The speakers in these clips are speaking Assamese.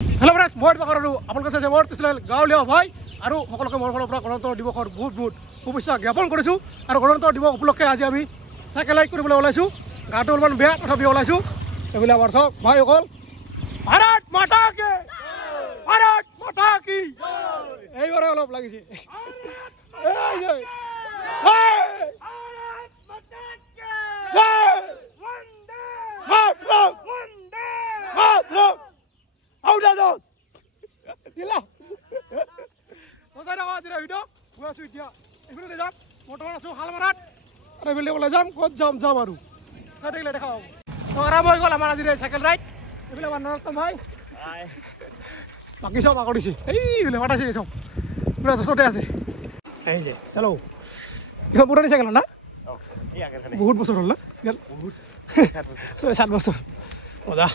হেল্ল' ফ্ৰেণ্ডছ, মই বাকৰো আপোনালোকে চাইছে মোৰ তিছলাল গাঁৱলীয়া ভাই আৰু সকলোকে মোৰ ফালৰ পৰা গণতন্ত্ৰ দিৱসৰ বহুত শুভেচ্ছা জ্ঞাপন কৰিছোঁ। আৰু গণতন্ত্ৰ দিৱস উপলক্ষে আজি আমি চাইকেল ৰাইড কৰিবলৈ ওলাইছোঁ। গাটো অলপমান বেয়া তথাপিও ওলাইছোঁ। এইবিলাক আমাৰ চাওক ভাই অকল ভাৰত মাতা কি, ভাৰত মাতা কি। এইবাৰে অলপ লাগিছে। বৰ্তমান আছো শালমাৰাত আৰু এইফালে ওলাই যাম। ক'ত যাম আৰু দেখিলে দেখা পাব। আৰম্ভ হৈ গ'ল আমাৰ আজিৰ চাইকেল ৰাইড। এইফালে আমাৰ নৰত্তম ভাই, বাকী চব আগত দিছে। এইফালে মাতাইছে চব পুৰা যচতে আছে। এই যে চালো এইখন পুৰণি চাইকেল না, বহুত বছৰ হ'ল না, 6-7 বছৰ। মজা,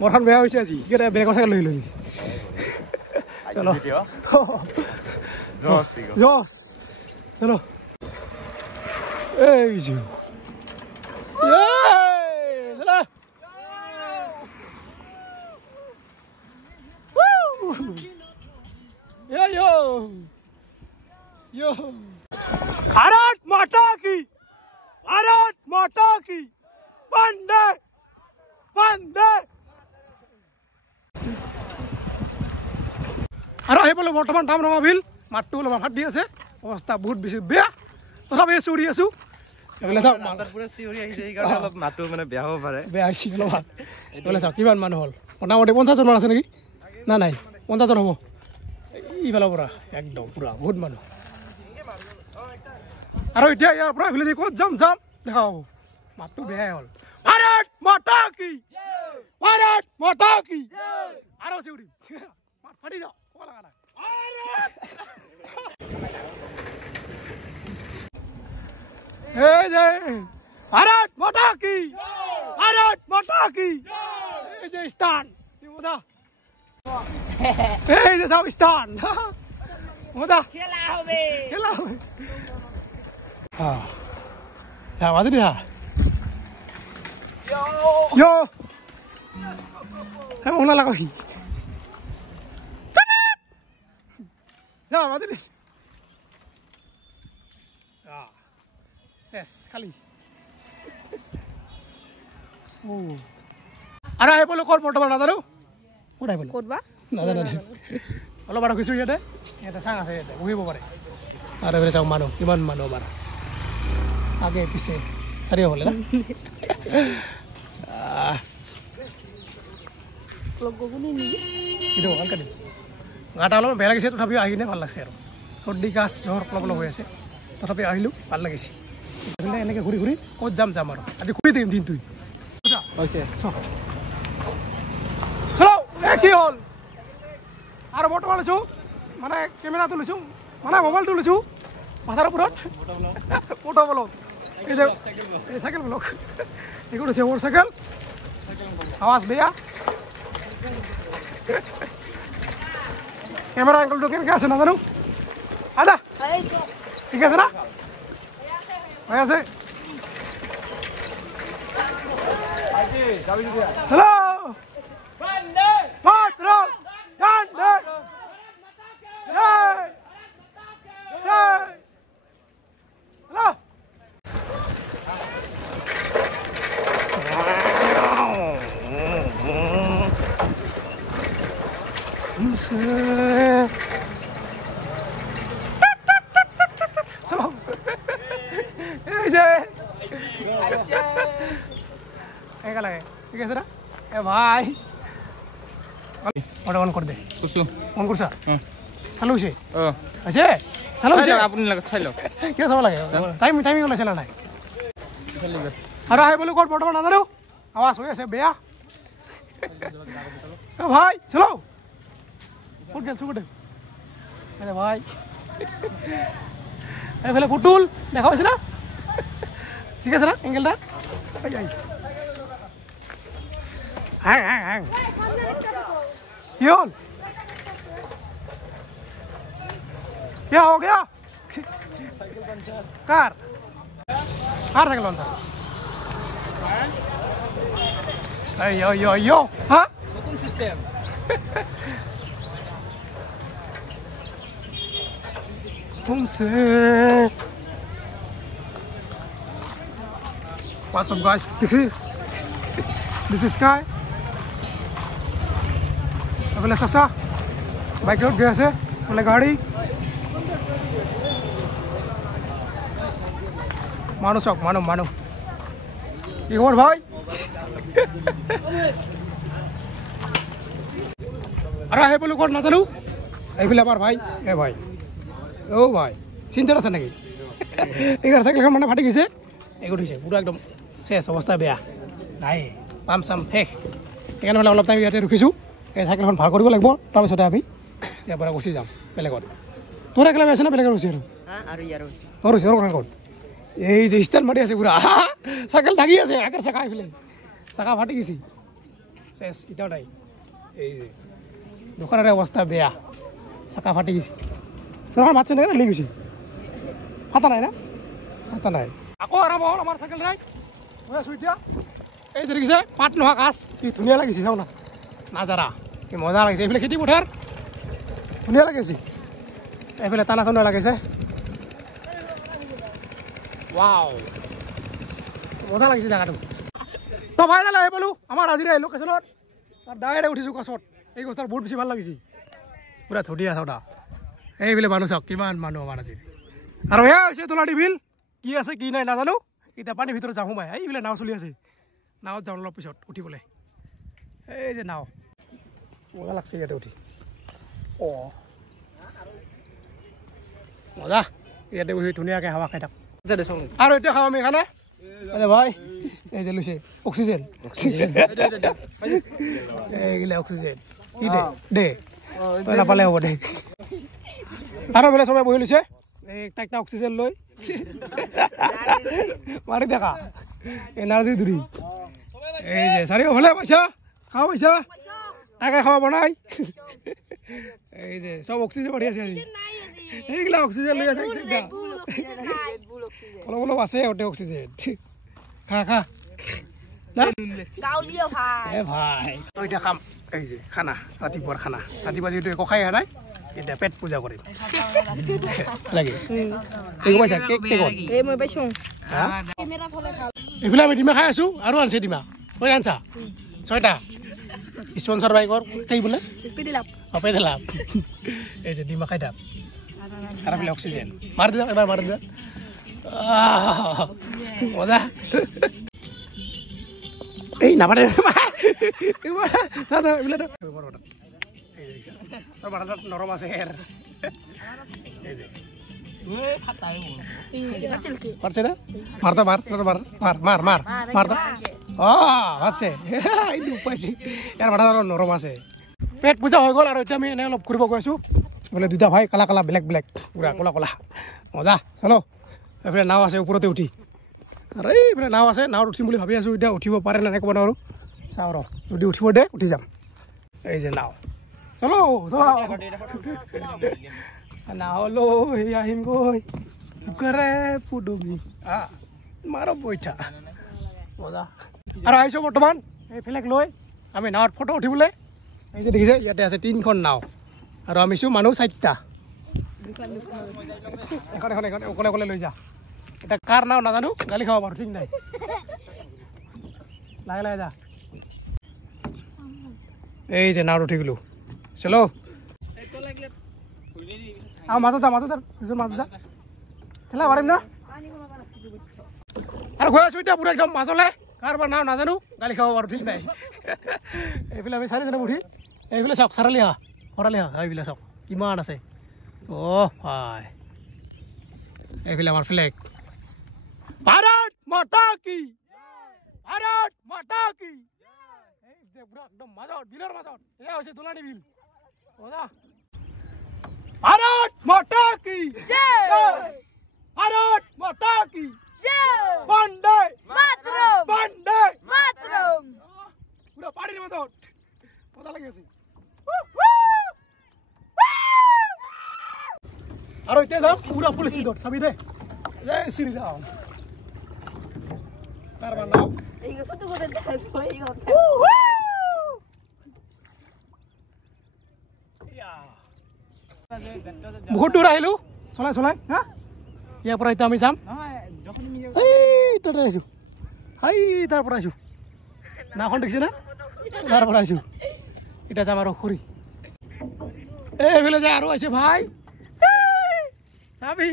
বৰখন বেয়া হৈছে আজি, বেলেগৰ চাইকেল লৈ লৈ চলো জছ চলো। এই যে भारत माता की, भारत माता की, वंदे वंदे। আৰু আহিবলৈ বৰ্তমান টাউন ৰঙাবিল মাতটো অলপমান ফাটি আছে, অৱস্থা বহুত বেছি বেয়া, তথাপি চিঞৰি আছো। এইফালে চাওক মাতটো মানে বেয়া হ'ব পাৰে, বেয়া হৈছে অলপমান। এইফালে চাওক কিমান মানুহ হ'ল, মোটামুটি 50 জন মান আছে নেকি, নাই 50 জন হ'ব। এইফালৰ পৰা একদম পুৰা বহুত মানুহ। আৰু এতিয়া ইয়াৰ পৰা এইফালে ক'ত যাম দেখা হ'ব। মাতটো বেয়াই হ'ল। ভাৰত মাতা কি, ভাৰত মাতা কি। আৰু চিঞৰিম মাত ফাটি যাওঁ। भारत माता की, भारत माता की। এই যে স্থান মজা, এই যে সব স্থান মজা, খেলা হবে হ্যাঁ বাজে দিয়া ইয়ো হ্যাঁ ওনা লাগাই যা বাজে দিস শেষ খালি। আৰু আহি পালো ক'ত বৰ্তমান নাজানো, ক'ত আহি পালো ক'ত বা নাজানো। অলপ আৰু কিছু ইয়াতে চাং আছে, ইয়াতে বহিব পাৰে। আৰু এইফালে চাওক মানুহ কিমান মানুহ আমাৰ আগে পিছে চাৰিওফালে না। এইটো ভালকৈ দিম, গাটা অলপ বেয়া লাগিছে, তথাপিও আহি কিনে ভাল লাগছে। আৰু চৰ্দি কাহ জ্বৰ অলপ হৈ আছে, তথাপি আহিলোঁ ভাল লাগিছে। এনেকৈ ঘূৰি ঘূৰি ক'ত যাম আৰু আজি ঘূৰি দিম দিনটো। কি হ'ল আৰু বৰ্তমান লৈছোঁ মানে কেমেৰাটো লৈছোঁ, মানে মোবাইলটো লৈছোঁ মাথাৰ ওপৰত ফটো ব্লগ। এই যে এই চাইকেল ব্লগ, এইটো হৈছে মোৰ চাইকেল। আৱাজ বেয়া, কেমেৰা এংগলটো কেনেকৈ আছে নাজানো। আদা ঠিক আছে না, হৈ আছে। হেল্ল' মাতৰম বন্দে জয় জয়। হেল্ল' এই যে এনেকা লাগে, ঠিক আছে না। এ ভাই অর্ডার অন করে দে, অন করছা চালু হয়েছে আছে চালু হয়েছে। আপনি চাই লওক কিয় চাব লাগে, টাইমিং ওলাইছে না নাই। আৰু আহি বোলো ক'ত বৰ্তমান নাজানো, আৱাজ হৈ আছে বেয়া। ভাই চলো ক'ত গেল চুকটে ভাই। এইফালে পুতুল দেখা পাইছে না, ঠিক আছে না এংগেলটা। क्या हो गया, कार साइकिल पंचर। यो यो यो हाँ नতুন system What's up, guys? This is Sky. Abela Sasa. Bike road gaya se. Abela gaadi. Manu sok, manu. Ye khobor bhai? Ara he bolu kor na janu? Ei bile amar bhai. E bhai. ও ভাই চিন্তাত আছে নাকি এইগাৰ চাইকেলখন মানে ফাটি গৈছে এইগুট হৈছে পুৰা একদম শেষ অৱস্থা বেয়া নাই পাম চাম শেষ সেইকাৰণে মানে অলপ টাইম ইয়াতে ৰখিছোঁ এই চাইকেলখন ভাল কৰিব লাগিব তাৰপিছতে আমি ইয়াৰ পৰা গুচি যাম বেলেগত তোৰ একেলা আছে না বেলেগত গৈছে আৰু হৈছে ক'ত এই যে ষ্টেণ্ড মাৰি আছে পুৰা চাইকেল লাগি আছে একেৰ চাকা এইফালে চাকা ফাটি গৈছে শেষ এতিয়াও নাই এই যে দোকানৰে অৱস্থা বেয়া চাকা ফাটি গৈছে তোৰ মাতছে নাই লি গৈছে ফাটা নাই না ফাটা নাই আকৌ আৰাম হ'ল আমাৰ চাইকেল ৰাইড হৈ আছোঁ এতিয়া এই যে দেখিছে পাত নোহোৱা কাজ কি ধুনীয়া লাগিছে চাওঁ না নাজাৰা কি মজা লাগিছে এইফালে খেতি পথাৰ ধুনীয়া লাগিছে এইফালে টানা টানা লাগিছে ৱাও মজা লাগিছে জেগাটো তো ফাইনেল আহি পালোঁ আমাৰ আজিৰ এই লোকেশ্যনত তাৰ ডাইৰেক্ট উঠিছোঁ গছত এই গছটাৰ বহুত বেছি ভাল লাগিছে পুৰা ধুনীয়া চাওঁটা এইফালে মানুহ চাওক কিমান মানুহ আমাৰ আজি আৰু এয়া হৈছে তোলাটি বিল কি আছে কি নাই নাজানো এতিয়া পানীৰ ভিতৰত যাওঁ সোমাই এইফালে নাও চলি আছে নাৱত যাওঁ অলপ পিছত উঠিবলৈ এই যে নাও মজা লাগছে ইয়াতে উঠি অঁ মজা ইয়াতে বহি ধুনীয়াকৈ হাৱা খাই থাক আৰু এতিয়া খাওঁ আমি খানা ভাই এই যে লৈছে অক্সিজেন এইগিলা অক্সিজেন কি দে তই নাপালে হ'ব দে আৰু বোলে চবে বহি লৈছে একটা অক্সিজেন লৈ মাৰি দেখা এনাৰ্জি ধৰি এই যে চাৰিওফালে পইচা খাব পইচা তাকে খাব বনাই এই যে চব অক্সিজেন মাৰি আছে আজি এইগিলা অক্সিজেন লৈ আছে অলপ অলপ আছে অতে অক্সিজেন খা খা ভাই এতিয়া খাম এই যে খানা ৰাতিপুৱাৰ খানা ৰাতিপুৱা যিহেতু একো খাই অহা নাই এতিয়া পেট পূজা কৰিম লাগে পাইছা কেক এইফালে আমি ডিমা খাই আছোঁ আৰু আনিছে ডিমা কৈ আনছা 6টা স্পনচাৰ বাইকৰ খাই বোলে পেডেলাপ এই যে ডিমা খাই থাক আৰু বোলে অক্সিজেন মাৰি দিয়ক এবাৰ মাৰি দিয়ক মজা এই নাপাতে নরম আছে পারছে না মারতা মার মার মার মার মারতা আছে পাইছি ইয়ার মাথা নরম আছে পেট পূজা হৈ গ'ল আৰু এতিয়া আমি এনে অলপ ঘূৰিব গৈ আছোঁ এইফালে দুটা ভাই কালা কালা ব্লেক ব্লেক পুৰা ক'লা ক'লা মজা চলো এইফালে নাও আছে ওপৰতে উঠি আৰু এইফালে নাও আছে নাৱত উঠিম বুলি ভাবি আছোঁ এতিয়া উঠিব পাৰে নে ক'ব নোৱাৰোঁ চাওঁ ৰ যদি উঠিব দে উঠি যাম এই যে নাও চলো নাও লৈ আহিম গৈ পুকাৰে পুডুমি মাৰ বৈঠা মজা আৰু আহিছোঁ বৰ্তমান এই ফ্লেগ লৈ আমি নাৱত ফটো উঠিবলৈ এই যে দেখিছে ইয়াতে আছে 3খন নাও আৰু আমিছোঁ মানুহ 4টা এখন এখন এখন অকলে অকলে লৈ যা এটা কাৰ নাও নাজানো গালি খাব পাৰোঁ ঠিক নাই লাহে লাহে যা এই যে নাওত উঠি গ'লোঁ চলো মাজত যা মাজত যা ঠেলা মাৰিম না আৰু গৈ আছোঁ এতিয়া পুৰা একদম মাজলৈ কাৰোবাৰ নাও নাজানো গালি খাব পাৰোঁ ঠিক নাই এইফালে আমি 4জনে উঠি এইফালে চাওক চাৰালি হা এইফালে চাওক কিমান আছে হয় এইফালে আমাৰ ফ্লেগ ভাৰত মাতা কি ভাৰত মাতা কি এই যে পুৰা একদম মাজত বিলৰ মাজত এয়া হৈছে দোলানি বিল ভাৰত মাতা কি জয় ভাৰত মাতা কি জয় বন্দে মাতৰম বন্দে মাতৰম পুৰা পানীৰ মাজত মজা লাগি আছে আৰু এতিয়া যাম পুৰা পুলিচ স্পীডত চাবি দে জয় শ্ৰীৰাম কাৰোবাৰ নাও বহুত দূৰ আহিলোঁ চলাই চলাই হা ইয়াৰ পৰা এতিয়া আমি যাম তাতে আহিছোঁ তাৰ পৰা আহিছোঁ নাওখন দেখিছে না তাৰ পৰা আহিছোঁ এতিয়া যাম আৰু খুৰী এইফালে যায় আৰু আহিছে ভাই চাবি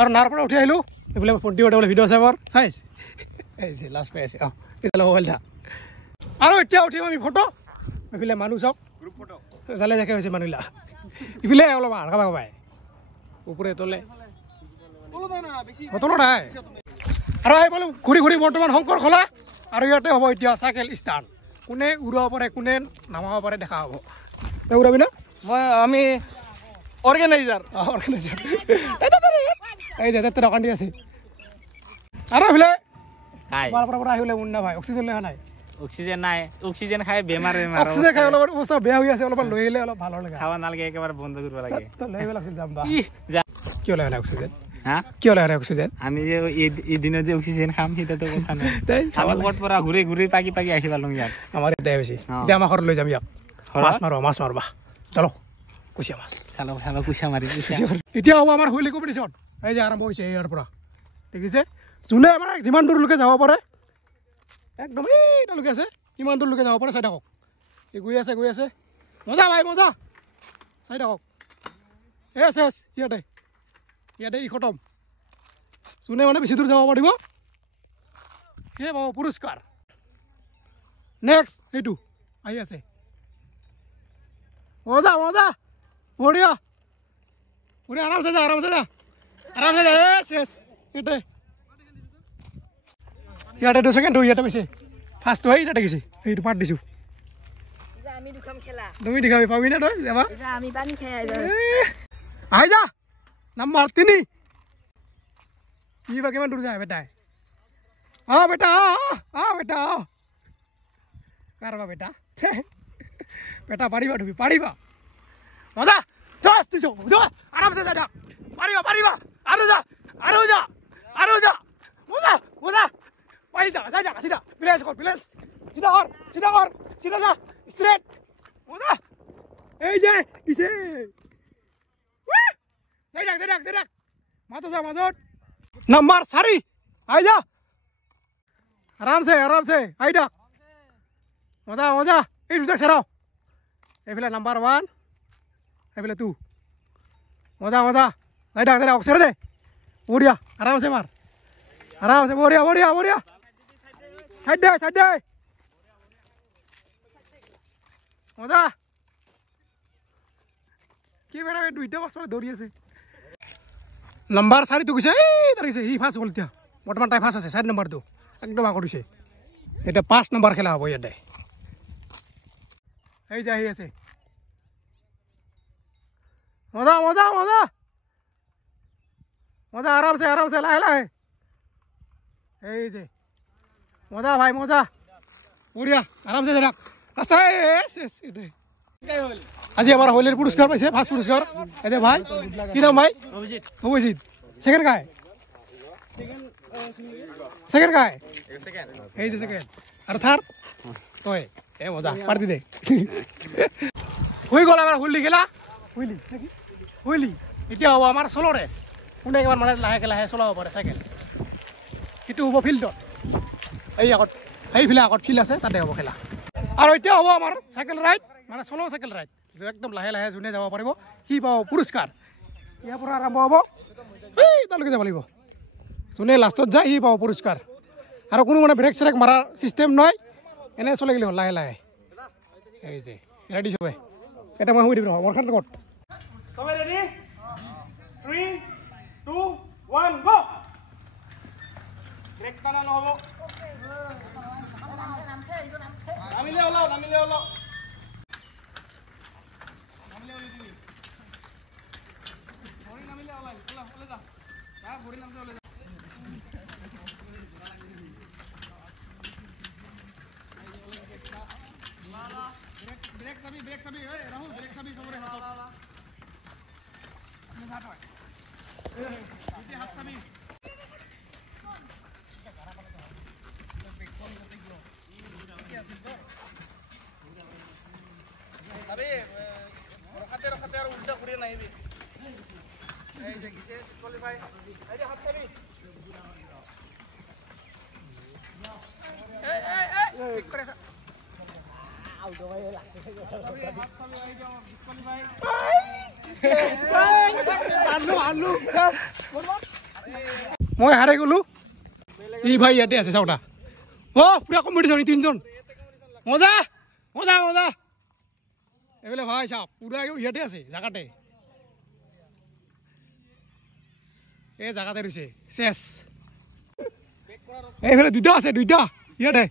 আৰু নাৱৰ পৰা উঠি আহিলোঁ এইফালে ফোনটি বোলে ভিডিঅ' আছে বৰ চাইছ এই যে লাষ্ট পাই আছে অঁ এতিয়া মোবাইল চা আৰু এতিয়া উঠিম আমি ফটো এইফালে মানুহ চাওক জালে জাকে হৈছে মানুহবিলাক ইফালে অলপ কাবা কাবাই ওপৰে তলে তলত নাই আৰু আহি পালোঁ ঘূৰি ঘূৰি বৰ্তমান শংকৰ খোলা আৰু ইয়াতে হ'ব এতিয়া চাইকেল ষ্টাৰ্ট কোনে উৰাব পাৰে কোনে নামাব পাৰে দেখা হ'ব তই উৰাবি না আমি অৰ্গেনাইজাৰ এই যে তাতে দোকান দি আছে আৰু এইফালে পৰা আহিলে মুন্না ভাই অক্সিজেন লৈ নাই অক্সিজেন খাই বেমাৰ অক্সিজেন খাই অলপ অৱস্থা বেয়া হৈ আছে অলপমান লৈ আহিলে অলপ ভাল লাগে খাব নালাগে একেবাৰে বন্ধ কৰিব লাগে লৈ আহিব লাগিছিল যাম বা কিয় লাগে অক্সিজেন কিয় লাগে অক্সিজেন আমি যে এই দিনত যে অক্সিজেন খাম সেইটাতো কথা নাই আমি ক'ত পৰা ঘূৰি ঘূৰি পাকি পাকি আহি পালোঁ ইয়াত আমাৰ ইয়াতে বেছি এতিয়া আমাৰ ঘৰত লৈ যাম ইয়াক মাছ মাৰবা চলো কুচিয়া মাছ চালো কুচিয়া মাৰি এতিয়া হ'ব আমাৰ হুইলি কম্পিটিশ্যন এই যে আৰম্ভ হৈছে ইয়াৰ পৰা দেখিছে যোনে আমাৰ যিমান দূৰলৈকে যাব পাৰে একদম এইটালৈকে আছে কিমান দূৰলৈকে যাব পাৰে চাই থাকক এই গৈ আছে মজা ভাই মজা চাই থাকক এছ ইয়াতে ই খতম যোনে মানে বেছি দূৰ যাব পাৰিব সেয়ে পাব পুৰস্কাৰ নেক্সট সেইটো আহি আছে মজা বঢ়িয়া আৰামছে যা ইয়াতে 2 ছেকেণ্ড ইয়াতে পাইছে ফাৰ্ষ্টটো ইয়াতে গৈছে সেইটো পাত দিছোঁ তুমি দেখাবি পাবি না তই যাবা আহি যা নাম্বাৰ 3 কি বা কিমান দূৰ যায় বেটাই বেটা কাৰবা বেটা বেটা পাৰিবা তুমি পাৰিবা মজা জস দিছো আৰামছে যা পাৰিবা আৰু যা মজা পাই যা সিধা প্লেস সিধা যা স্ট্রেট মজা এই যে দিছে যাই মাজত নাম্বার 4 আই যা আরামসে আই ডাক মজা এই দুটা ছাড়াও এইফালে নাম্বার 1 এইফালে 2 মজা আই ডাক ছেড়ে দে বঢ়িয়া আরামসে মার আরামসে বঢ়িয়া সাইড দে মজা কি বেটা দুইটা বছর দৌড়ি আছে নাম্বার 4 তো গৈছে এই তাৰিছে ই ফাৰ্ষ্ট হ'ল এতিয়া বৰ্তমান তাই ফাৰ্ষ্ট আছে 4 নম্বৰটো একদম আগত দিছে এটা 5 নম্বৰ খেলা হ'ব ইয়াতে এই যে আহি আছে মজা আরামসে লাহে এই যে মজা ভাই মজা বঢ়িয়া আরামসে যা রাস্তা আজি আমাৰ হলিৰ পুৰস্কাৰ পাইছে ফাৰ্ষ্ট পুৰস্কাৰ এই যে ভাই কি নাম ভাই অভিজিত সেকেন্ড গায় এই যে সেকেন্ড আৰু থাৰ্ড ওই এ মজা পাৰ্টি দে হৈ গ'ল আমাৰ হুইলি খেলা হুইলি এতিয়া হ'ব আমাৰ চলো ৰেচ কোনে একেবাৰে মানে লাহে চলাব পাৰে চাইকেল সেইটো হ'ব ফিল্ডত এইফালে আগত ফিল্ড আছে তাতে হ'ব খেলা আৰু এতিয়া হ'ব আমাৰ চাইকেল ৰাইড মানে চলো চাইকেল ৰাইড একদম লাহে যোনে যাব পাৰিব সি পাব পুৰস্কাৰ ইয়াৰ পৰা আৰম্ভ হ'ব তালৈকে যাব লাগিব যোনে লাষ্টত যায় সি পাব পুৰস্কাৰ আৰু কোনো মানে ব্ৰেক চেৰেক মাৰাৰ চিষ্টেম নাই এনে চলে গ'লে হ'ল লাহে এই যে ৰেডি চবে এটা মই শুই দিম ৰহ বৰখান ক'ত চবে ৰেডি 3 2 1 গো ব্ৰেক টানা নহ'ব নামিলে ওলাও ब्रेक सभी राहुल ब्रेक सभी सबरे हाथ सभी মই হাৰাই গলো এই ভাই ইয়াতে আছে চাওটা অ পুরা কম্পিটিশন তিনজন মজা মজা মজা এবেলে ভাই চাও পুরা ইয়াতে আছে জায়গাতে এই জায়গাতে রয়েছে শেষ এইফালে দুইটা আছে দুইটা ইয়াতে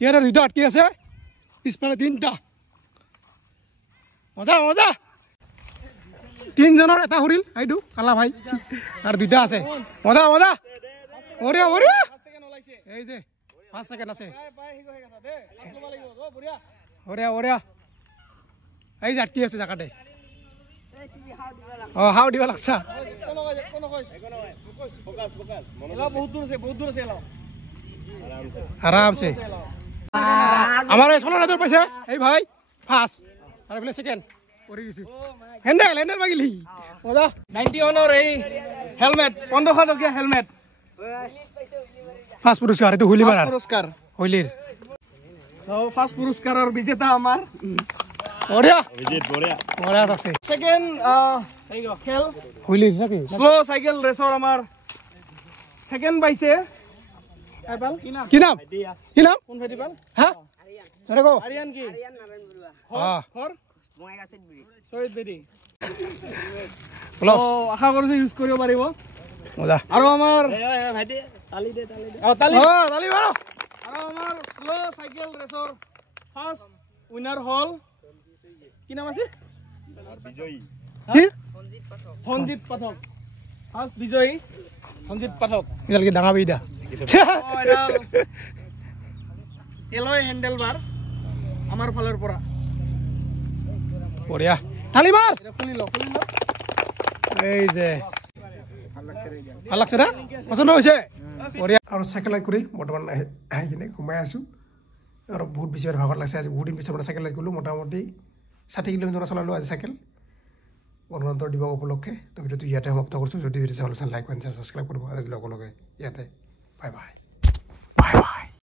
ইয়াতে দুইটা আটকি আছে পিছফালে তিনটা মজা মজা তিনজনের এটা হরিল আইডু কালা ভাই আর দুইটা আছে মজা মজা ওরিয়া ওরিয়া এই যে 5 সেকেন্ড আছে ওরিয়া ওরিয়া এই যে আটকি আছে জায়গাতে ও হাও দিবা লাগছা আরামসে আমার এই 16 হাজার পয়সা এই ভাই ফার্স্ট আর বলে সেকেন্ড পড়ে গেছি হ্যান্ডেল হ্যান্ডেল বাগিলি মজা 91 এর এই হেলমেট 1500 টাকা হেলমেট ফার্স্ট পুরস্কার এটা হুইলি মারার পুরস্কার হুইলির তো ফার্স্ট পুরস্কারের বিজেতা আমার ওরিয়া বিজেত বড়িয়া বড়িয়া আছে সেকেন্ড খেল হুইলি নাকি স্লো সাইকেল রেসর আমার সেকেন্ড পাইছে আইবাল কি নাম কোন ফেস্টিভাল হ্যাঁ সরে গো আরিয়ান কি আরিয়ান নারায়ণ বড়ুয়া হ্যাঁ ফর বঙাইগাঁ সৈয়দ বেদি ও আশা কৰিছো ইউজ কৰিব পাৰিব মজা আৰু আমাৰ ভাইটি তালি দে তালি মাৰো আৰু আমাৰ স্লো সাইকেল ৰেসৰ ফার্স্ট উইনার হল কি নাম আছে বিজয়ী কি ধনজিত পাঠক ফার্স্ট বিজয়ী ধনজিত পাঠক এলকে ডাঙা বেইদা এলয় হ্যান্ডেল বার আমার ফলের পরা বড়িয়া তালি মার খুলি লো এই যে ভাল লাগছে না পছন্দ হয়েছে বড়িয়া আর সাইকেল করে বর্তমান আহি কিনে ঘুমাই আছো আর বহুত বেশি ভাগর লাগছে আজ বহুত দিন পিছৰ পৰা সাইকেল গ'লো মোটামুটি 60 কিলোমিটাৰ চলালো আজি সাইকেল গণতন্ত্ৰ দিৱস উপলক্ষে তো ভিডিওটো ইয়াতে সমাপ্ত কৰিছোঁ যদি ভিডিঅ' চাবলৈ লাইক এণ্ড ছাবস্ক্ৰাইব কৰিব আজি লগে লগে ইয়াতে বাই বাই